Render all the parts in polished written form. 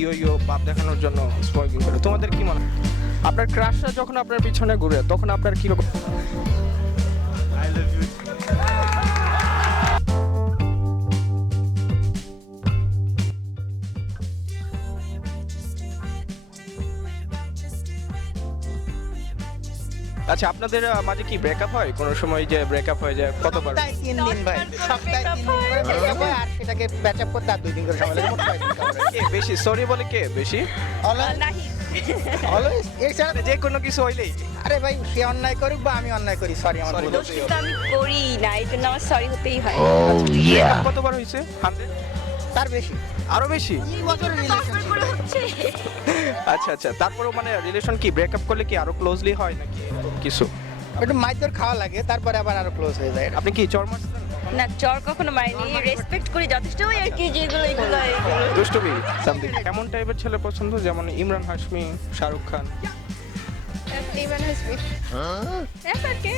ইয়ো ইয়ো ভাব দেখানোর জন্য স্মোকিং করে। তোমাদের কি মনে হয়? আপনার ক্রাশরা যখন আপনার পিছনে ঘুরে তখন আপনার কি রকম? I love you. আচ্ছা, আপনাদের মাঝে কি ব্রেকআপ হয় কোনো সময়? যে ব্রেকআপ হয়ে যায় কতবার? সপ্তাহে 3 দিন ভাই, সপ্তাহে 3 দিন করে breakup হয়, আর সেটাকে প্যাচ আপ করতে আর 2 দিন করে সময় লাগে। মোট 6 দিন কামড়ে। কে বেশি সরি বলে, কে বেশি? অলওয়েজ এছাড়া যে কোনো কিছু হইলেই আরে ভাই, সে অন্যায় করুক বা আমি অন্যায় করি, সরি আমার Sorry ভুল। বলতে কিন্তু আমি করি না, এই জন্য আমার সরি হতেই হয়। breakup কতবার হয়েছে? 100? তার বেশি। আরো বেশি? 3 বছরের রিলেশনশিপ। করে হচ্ছে আচ্ছা আচ্ছা, তারপরেও মানে রিলেশন কি ব্রেকআপ করলে কি আরো ক্লোজলি হয় নাকি এরকম কিছু? একটু মাইদর খাওয়া লাগে, তারপরে আবার আরো ক্লোজ হয়ে যায়। আপনি কি চর মারছেন? না, জ্বর কখনো মারিনি, রেসপেক্ট করি যথেষ্ট, ওই আর কি যেগুলো এগুলো এগুলো। দুষ্টুমি সামথিং। কেমন টাইপের ছেলে পছন্দ? যেমন ইমরান হাশমি, শাহরুখ খান? ইমরান হাসমি। ऐसा के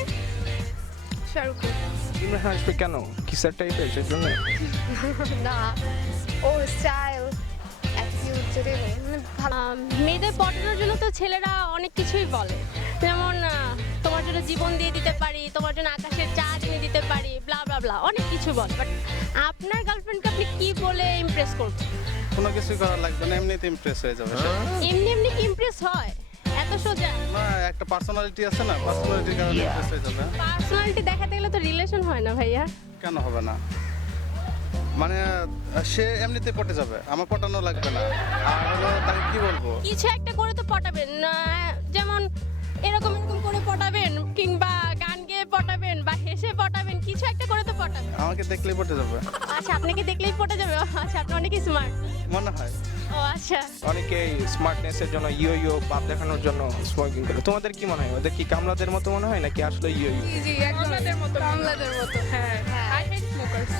শাহরুখ ইমরান হাশমি কেন? কিসার টাইপের সেজন্য? না, ও স্টাইল অ্যাটিটিউড যেটাই বলে, মানে ভালো। মেয়েদের পটানোর জন্য তো ছেলেরা অনেক কিছুই বলে, যেমন তোমার জন্য জীবন দিয়ে দিতে পারি, তোমার জন্য আকাশের চাঁদ এনে দিতে পারি, ব্লা ব্লা ব্লা, অনেক কিছু বলে। বাট আপনার গার্লফ্রেন্ডকে আপনি কি বলে ইমপ্রেস করবেন? কোনো কিছু করা লাগবে না, এমনিতে ইমপ্রেস হয়ে যাবে সে। এমনি এমনি কি ইমপ্রেস হয়? এত সোজা? না, একটা পার্সোনালিটি আছে না, পার্সোনালিটির কারণে ইমপ্রেস হয়ে যাবে। পার্সোনালিটি দেখাতে গেলে তো রিলেশন হয় না ভাইয়া। কেন হবে না? মানে সে এমনিতে পটে যাবে, আমার পটানো লাগবে না। আর হলো তাকে কি বলবো, কিছু একটা করে তো পটাবেন, যেমন এরকম এরকম করে পটাবেন, কিংবা গান গেয়ে পটাবেন, বা হেসে পটাবেন, কিছু একটা করে তো পটাবেন। আমাকে দেখলেই পটে যাবে আচ্ছা, আপনাকে দেখলেই পটে যাবে? ও আচ্ছা, আপনি অনেক স্মার্ট। মনে হয়। ও আচ্ছা। অনেকেই স্মার্টনেসের জন্য ইয়ো ইয়ো ভাব দেখানোর জন্য স্মোকিং করে। তোমাদের কি মনে হয়? ওদের কি কামলাদের মতো মনে হয় নাকি আসলে ইয়ো ইয়ো? জি, কামলাদের মতো, কামলাদের মতো। হ্যাঁ, আই হেট স্মোকার্স।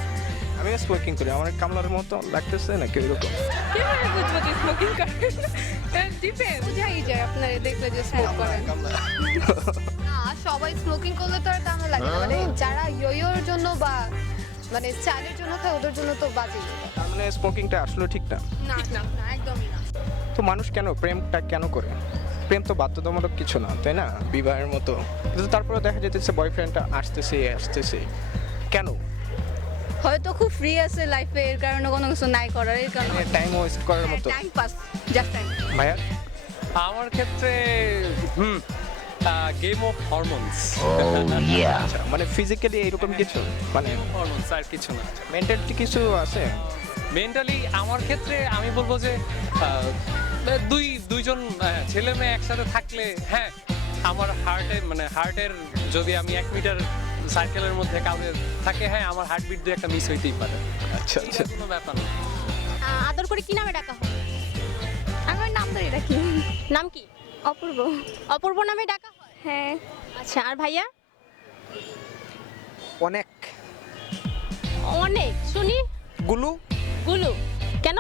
আমিও স্মোকিং করি, আমার কামলার মতো লাগতেছে নাকি ওইরকম? কিভাবে বুঝবো যে স্মোকিং করেন? ডিপেন্ড, বুঝাই যায় আপনারে দেখলে যে স্মোক করেন। কামলা। না, সবাই স্মোকিং করলে তো আর কামলা লাগে না। মানে যারা ইয়োর জন্য বা মানে স্টাইলের জন্য খায়, ওদের জন্য তো বাজেই। তার মানে স্মোকিংটা আসলে ঠিক না। না না না, একদমই না। তো মানুষ কেন প্রেমটা কেন করে? প্রেম তো বাধ্যতামূলক কিছু না, তাই না? বিবাহের মতো। কিন্তু তারপরে দেখা যেতেছে বয়ফ্রেন্ডটা আসতেছে কেন? হয়তো খুব ফ্রি আছে লাইফে, এর কারণে কোনো কিছু নাই করার, এর কারণে টাইম ওয়েস্ট করার মতো। Time pass, just time. ভাইয়া আমার ক্ষেত্রে গেম অফ হরমোনস। আচ্ছা, মানে ফিজিক্যালি এরকম কিছু, মানে হরমোনস আর কিছু না। মেন্টালিটি কিছু আছে? মেন্টালি আমার ক্ষেত্রে আমি বলবো যে দুইজন ছেলে মেয়ে একসাথে থাকলে, হ্যাঁ, আমার হার্টের যদি আমি 1 মিটার সার্কেলের মধ্যে কাউকে থাকে, হ্যাঁ, আমার হার্টবিট দিয়ে একটা মিস হইতেই পারে। আচ্ছা আচ্ছা। কোনো ব্যাপার না। আদর করে কি নামে ডাকা হয়? আমার নাম ধরে রাখি, নাম কি? অপূর্ব। অপূর্ব নামে ডাকা হয়? হ্যাঁ। আচ্ছা, আর ভাইয়া? অনেক অনেক। শুনি। গুলু গুলু। কেন?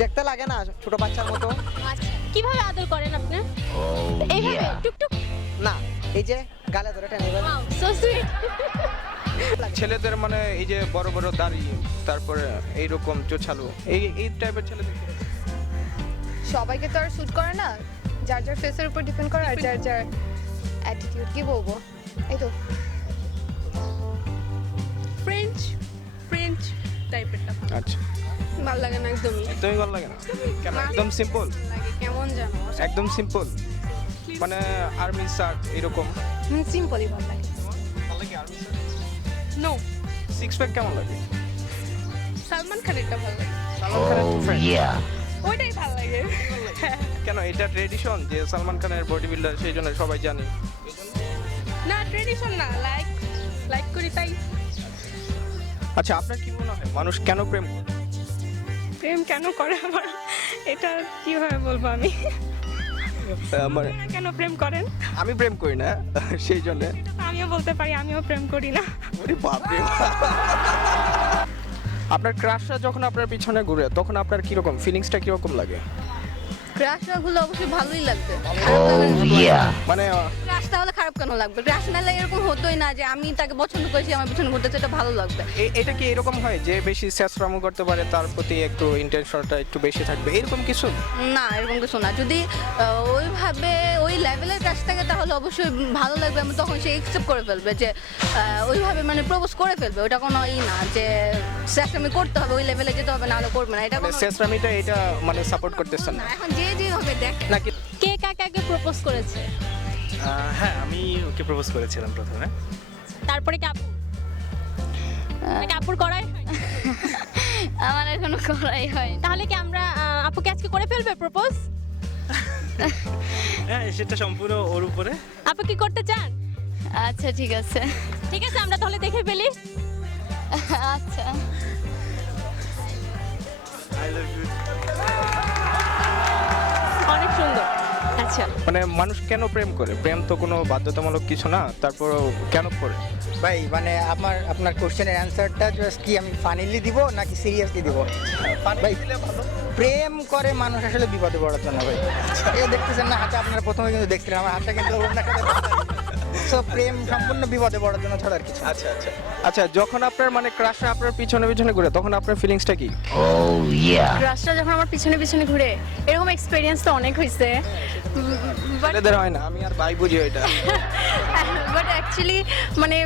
দেখতে লাগে না ছোট বাচ্চার মতো? আচ্ছা, কিভাবে আদর করেন আপনি? এইভাবে টুকটুক? না, এই যে গালে ধরে টেনে এভাবে। Wow, so sweet. ছেলেদের মানে এই যে বড় বড় দাড়ি, তারপরে এইরকম চোছালো, এই টাইপের ছেলেদের সবাইকে তো আর স্যুট করে না, যার যার ফেসের উপর ডিপেন্ড করে, আর যার যার অ্যাটিটিউড। কি বলবো, এই তো ফ্রেঞ্চ টাইপেরটা আচ্ছা, ভালো লাগে না একদমই। একদমই ভালো লাগে না কেন? একদম সিম্পল, লাগে কেমন জানো, একদম সিম্পল, মানে আর্মি শার্ট এরকম সিম্পলই ভালো লাগে। ভালো লাগে। আর্মি নো, সিক্স প্যাক কেমন লাগে? সালমান খানেরটা ভালো লাগে, সালমান খানের ফ্রেন্ড ওইটাই ভালো লাগে। কেন? এটা ট্রেডিশন যে সালমান খানের বডি বিল্ডার, সেই জন্য সবাই জানে। না, ট্রেডিশন না, লাইক করি তাই। আচ্ছা, আপনার কি মনে হয় মানুষ কেন প্রেম করে? প্রেম কেন করে আবার, এটা কিভাবে বলবো আমি? মানে কেন প্রেম করেন? আমি প্রেম করি না, সেই জন্য। আমিও বলতে পারি, আমিও প্রেম করি না। ওরে বাপরে। আপনার ক্রাশরা যখন আপনার পিছনে ঘুরে তখন আপনার কিরকম ফিলিংসটা কিরকম লাগে? ক্রাশরা গুলো অবশ্যই ভালোই লাগবে, মানে ক্রাশ তাহলে খারাপ খারাপ কেন লাগবে? ক্রাশ না লাগলে এরকম হতোই না যে আমি তাকে পছন্দ করেছি, আমার পছন্দ করতেছে, এটা ভালো লাগবে। এটা কি এরকম হয় যে বেশি স্যাসরামো করতে পারে তার প্রতি একটু ইন্টেনশনটা একটু বেশি থাকবে, এরকম কিছু? না, এরকম কিছু না। যদি ওইভাবে ওই লেভেলের কাছ থাকে তাহলে অবশ্যই ভালো লাগবে, এবং তখন সে একসেপ্ট করে ফেলবে যে ওইভাবে মানে প্রপোজ করে ফেলবে। ওটা কোনো না যে আমি করতে হবে, ওই লেভেলে যেতে হবে, নাহলে করবে না। এটা কোনো স্যাসরামিটা এটা মানে সাপোর্ট করতেছেন না না। এখন যে যেভাবে দেখ নাকি? কে কাকে আগে প্রপোজ করেছে? হ্যাঁ, আমি ওকে প্রপোজ করেছিলাম প্রথমে। তারপরে কি আপু? নাকি আপুর করাই হয়নি? আমার এখনো করাই হয়। তাহলে কি আমরা আপুকে আজকে করে ফেলবে প্রপোজ? হ্যাঁ, সেটা সম্পূর্ণ ওর উপরে। আপু কি করতে চান? আচ্ছা, ঠিক আছে। ঠিক আছে, আমরা তাহলে দেখে ফেলি। আচ্ছা। I love you. অনেক সুন্দর। আচ্ছা, মানে মানুষ কেন প্রেম করে? প্রেম তো কোনো বাধ্যতামূলক কিছু না, তারপরও কেন করে? ভাই মানে আপনার কোশ্চেনের অ্যান্সারটা জাস্ট কি আমি ফানিলি দিব নাকি সিরিয়াসলি দিব? ভাই প্রেম করে মানুষ আসলে বিপদে পড়ার জন্য ভাই। এই দেখতেছেন না হাতে, আপনারা প্রথমে কিন্তু দেখছিলেন আমার হাতটা কিন্তু সো প্রেম সম্পূর্ণ বিপদে পড়ার জন্য ছাড়া আর কিছু। আচ্ছা আচ্ছা আচ্ছা, যখন আপনার মানে ক্রাশটা আপনার পিছনে পিছনে ঘুরে তখন আপনার ফিলিংসটা কি? ক্রাশটা যখন আমার পিছনে পিছনে ঘুরে, এরকম এক্সপেরিয়েন্স তো অনেক হয়েছে, বাট ছেলেদের হয় না, আমি আর ভাই বুঝি এটা। অ্যাকচুয়ালি মানে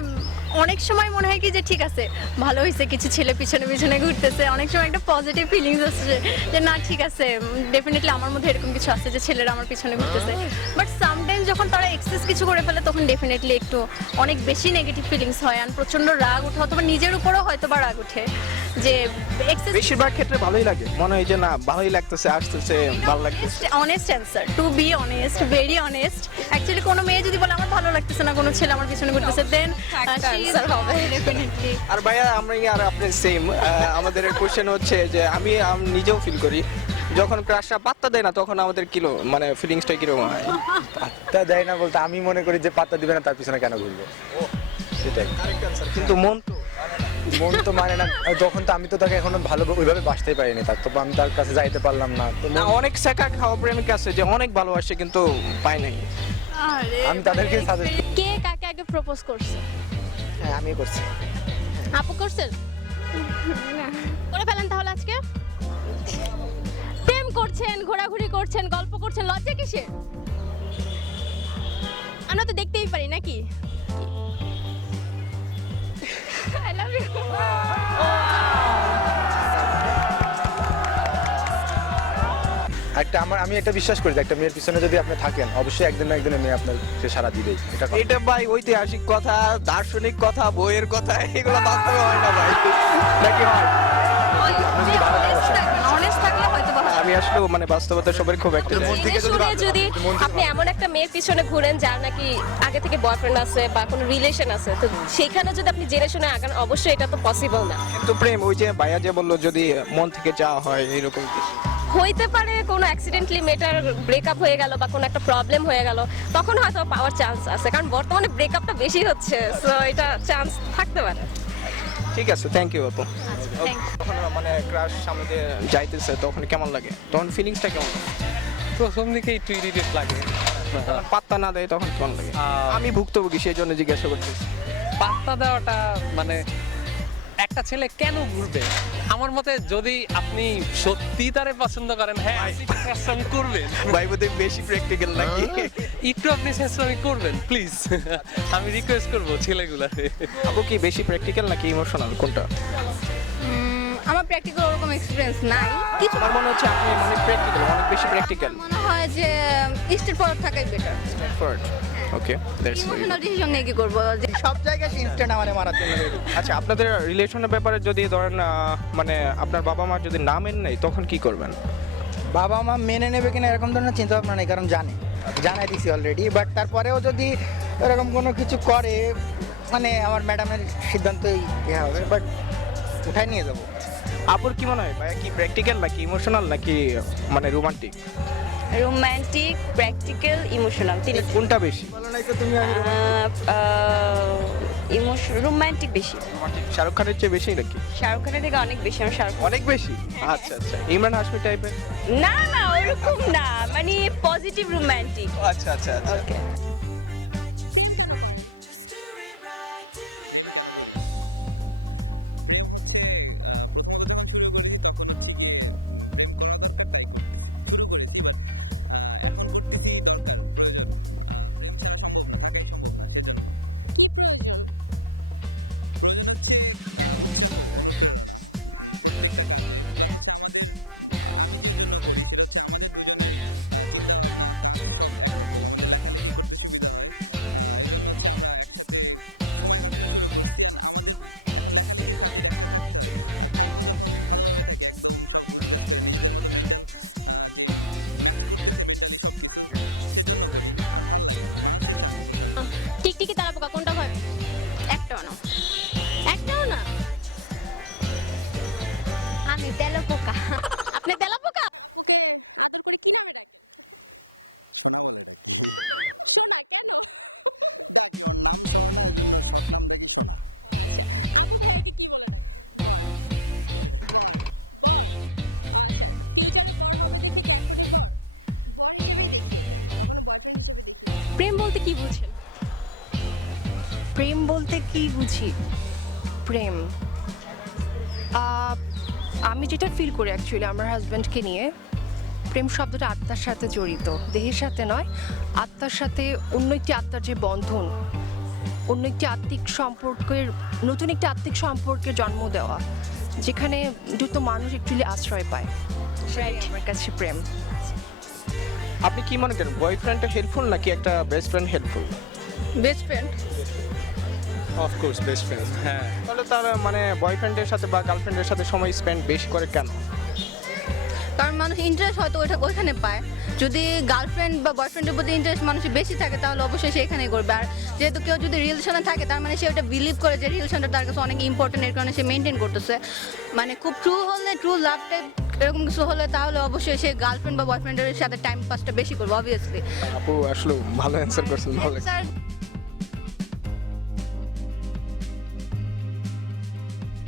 অনেক সময় মনে হয় কি যে ঠিক আছে, ভালো হয়েছে কিছু ছেলে পিছনে পিছনে ঘুরতেছে, অনেক সময় একটা পজিটিভ ফিলিংস আসছে যে না ঠিক আছে, ডেফিনেটলি আমার মধ্যে এরকম কিছু আছে যে ছেলেরা আমার পিছনে ঘুরতেছে। বাট সামটাইমস যখন তারা এক্সেস কিছু করে ফেলে তখন ডেফিনেটলি একটু অনেক বেশি নেগেটিভ ফিলিংস হয়, আর প্রচন্ড রাগ ওঠে, অথবা নিজের উপরও হয়তো বা রাগ ওঠে যে এক্সেস। বেশিরভাগ ক্ষেত্রে ভালোই লাগে, মনে হয় যে না ভালোই লাগতেছে, আসতেছে, ভালো লাগতেছে। Honest answer, to be honest, very honest. Actually কোনো মেয়ে যদি বলে আমার ভালো লাগতেছে না, কোনো ছেলে আমার পিছনে ঘুরতেছে, দেন অ্যান্সার হবে ডেফিনেটলি। আর ভাইয়া আমরা আর আপনি সেম, আমাদের কোশ্চেন হচ্ছে যে আমি নিজেও ফিল করি যখন ক্রাশটা পাত্তা দেয় না তখন আমাদের কিলো মানে ফিলিংসটা কিরকম হয়? পাত্তা দেয় না বলতে আমি মনে করি যে পাত্তা দিবে না তার পিছনে কেন ঘুরবে, সেটাই। কিন্তু মন তো মন তো মানে না, তখন তো আমি তো তাকে এখনো ভালো ওইভাবে বাঁচতেই পারিনি, তার তো আমি তার কাছে যাইতে পারলাম না। তো না, অনেক শেখা খাওয়া প্রেমিক আছে যে অনেক ভালোবাসে কিন্তু পায় নাই। আমি তাদেরকে সাজেস্ট কে কাকে আগে প্রপোজ করছে? হ্যাঁ আমি করছি। আপু করছেন? করে ফেলেন তাহলে আজকে। প্রেম করছেন, ঘোরাঘুরি করছেন, গল্প করছেন, লজ্জা কিসের? আমরা তো দেখতেই পারি নাকি? I love you. একটা আমি একটা বিশ্বাস করি যে একটা মেয়ের পিছনে যদি আপনি থাকেন অবশ্যই একদিন না একদিন মেয়ে আপনার সে সারা দিবেই। এটা কথা। এটা ভাই ঐতিহাসিক কথা, দার্শনিক কথা, বইয়ের কথা, এগুলো বাস্তবে হয় না ভাই, নাকি হয়? অনেস্ট থাকলে হয়তো বা আমি আসলে মানে বাস্তবতা সবার খুব একটা যায়। জেনে শুনে যদি আপনি এমন একটা মেয়ের পিছনে ঘুরেন যার নাকি আগে থেকে বয়ফ্রেন্ড আছে বা কোনো রিলেশন আছে, তো সেখানে যদি আপনি জেনে শুনে আগান, অবশ্যই এটা তো পসিবল না। কিন্তু প্রেম ওই যে ভাইয়া যে বললো যদি মন থেকে চাওয়া হয় এরকম কিছু। হইতে পারে কোনো অ্যাক্সিডেন্টলি মেয়েটার ব্রেকআপ হয়ে গেল বা কোনো একটা প্রবলেম হয়ে গেল, তখন হয়তো পাওয়ার চান্স আছে, কারণ বর্তমানে ব্রেকআপটা বেশি হচ্ছে, সো এটা চান্স থাকতে পারে। ঠিক আছে, থ্যাংক ইউ আপু। তখন মানে ক্রাশ সামনে দিয়ে যাইতেছে তখন কেমন লাগে? তখন ফিলিংসটা কেমন? প্রথম দিকে একটু ইরিটেট লাগে, পাত্তা না দেয় তখন কেমন লাগে? আমি ভুক্তভোগী সেই জন্য জিজ্ঞাসা করতেছি। পাত্তা দেওয়াটা মানে একটা ছেলে কেন ঘুরবে? আমার মতে যদি আপনি সত্যি তারে পছন্দ করেন, হ্যাঁ চেষ্টা করবেন। ভাই বোধহয় বেশি প্র্যাকটিক্যাল নাকি? একটু আপনি চেষ্টা করবেন প্লিজ, আমি রিকোয়েস্ট করবো ছেলেগুলারে। আপু কি বেশি প্র্যাকটিক্যাল নাকি ইমোশনাল, কোনটা? আমার প্র্যাকটিক্যাল ওরকম এক্সপিরিয়েন্স নাই কিছু। আমার মনে হচ্ছে আপনি অনেক প্র্যাকটিক্যাল, অনেক বেশি প্র্যাকটিক্যাল। মনে হয় যে স্টেট ফরওয়ার্ড থাকাই better. Okay, that's very emotional decision নিয়ে কি করবো? যে সব জায়গায় ইনস্ট্যান্ট আমারে মারার জন্য ready। আচ্ছা, আপনাদের রিলেশনের ব্যাপারে যদি ধরেন মানে আপনার বাবা মা যদি না মেনে নেয় তখন কি করবেন? বাবা মা মেনে নেবে কিনা এরকম ধরনের চিন্তা ভাবনা নেই, কারণ জানাই দিছি অলরেডি। বাট তারপরেও যদি এরকম কোনো কিছু করে মানে আমার ম্যাডামের সিদ্ধান্তই ইয়ে হবে, বাট উঠাই নিয়ে যাবো। আপুর কি মনে হয় ভাইয়া কি প্র্যাকটিক্যাল নাকি ইমোশনাল নাকি মানে রোমান্টিক? রোমান্টিক, প্র্যাকটিক্যাল, ইমোশনাল, তিনি কোনটা বেশি? রোমান্টিক বেশি। শাহরুখ খানের চেয়ে বেশি নাকি? শাহরুখ খানের থেকে অনেক বেশি। আমার শাহরুখ অনেক বেশি? আচ্ছা আচ্ছা, ইমরান হাশমি টাইপের? না না ওরকম না, মানে পজিটিভ রোমান্টিক। আচ্ছা আচ্ছা আচ্ছা। ওকে। টিকটিকি তেলাপোকা কোনটা ভয়? একটাও না। একটাও না? আমি তেলাপোকা। আপনি তেলাপোকা? প্রেম বলতে কি বুঝেন? প্রেম বলতে কি বুঝি? প্রেম আমি যেটা ফিল করি অ্যাকচুয়ালি আমার হাজব্যান্ডকে নিয়ে, প্রেম শব্দটা আত্মার সাথে জড়িত, দেহের সাথে নয়, আত্মার সাথে। অন্য একটি আত্মার যে বন্ধন, অন্য একটি আত্মিক সম্পর্কের, নতুন একটি আত্মিক সম্পর্কের জন্ম দেওয়া, যেখানে দুটো মানুষ অ্যাকচুয়ালি আশ্রয় পায়, সেটাই আমার কাছে প্রেম। আপনি কি মনে করেন বয়ফ্রেন্ডটা হেল্পফুল নাকি একটা best friend helpful? Best friend. Of course best friend. হ্যাঁ, তাহলে তারা মানে বয়ফ্রেন্ডের সাথে বা গার্লফ্রেন্ডের সাথে সময় স্পেন্ড বেশি করে কেন? কারণ মানুষ ইন্টারেস্ট হয়তো ওইখানে পায়। যদি গার্লফ্রেন্ড বা বয়ফ্রেন্ডের প্রতি ইন্টারেস্ট মানুষের বেশি থাকে তাহলে অবশ্যই সে এখানেই করবে। আর যেহেতু কেউ যদি রিলেশনে থাকে তার মানে সে ওটা বিলিভ করে যে রিলেশনটা তার কাছে অনেক ইম্পর্টেন্ট, এর কারণে সে মেনটেন করতেছে। মানে খুব ট্রু হলে, ট্রু লাভ টাইপ এরকম কিছু হলে তাহলে অবশ্যই সে গার্লফ্রেন্ড বা বয়ফ্রেন্ডের সাথে টাইম পাসটা বেশি করবে অবভিয়াসলি। আপু আসলে ভালো অ্যান্সার করছেন, ভালো লাগছে। স্যার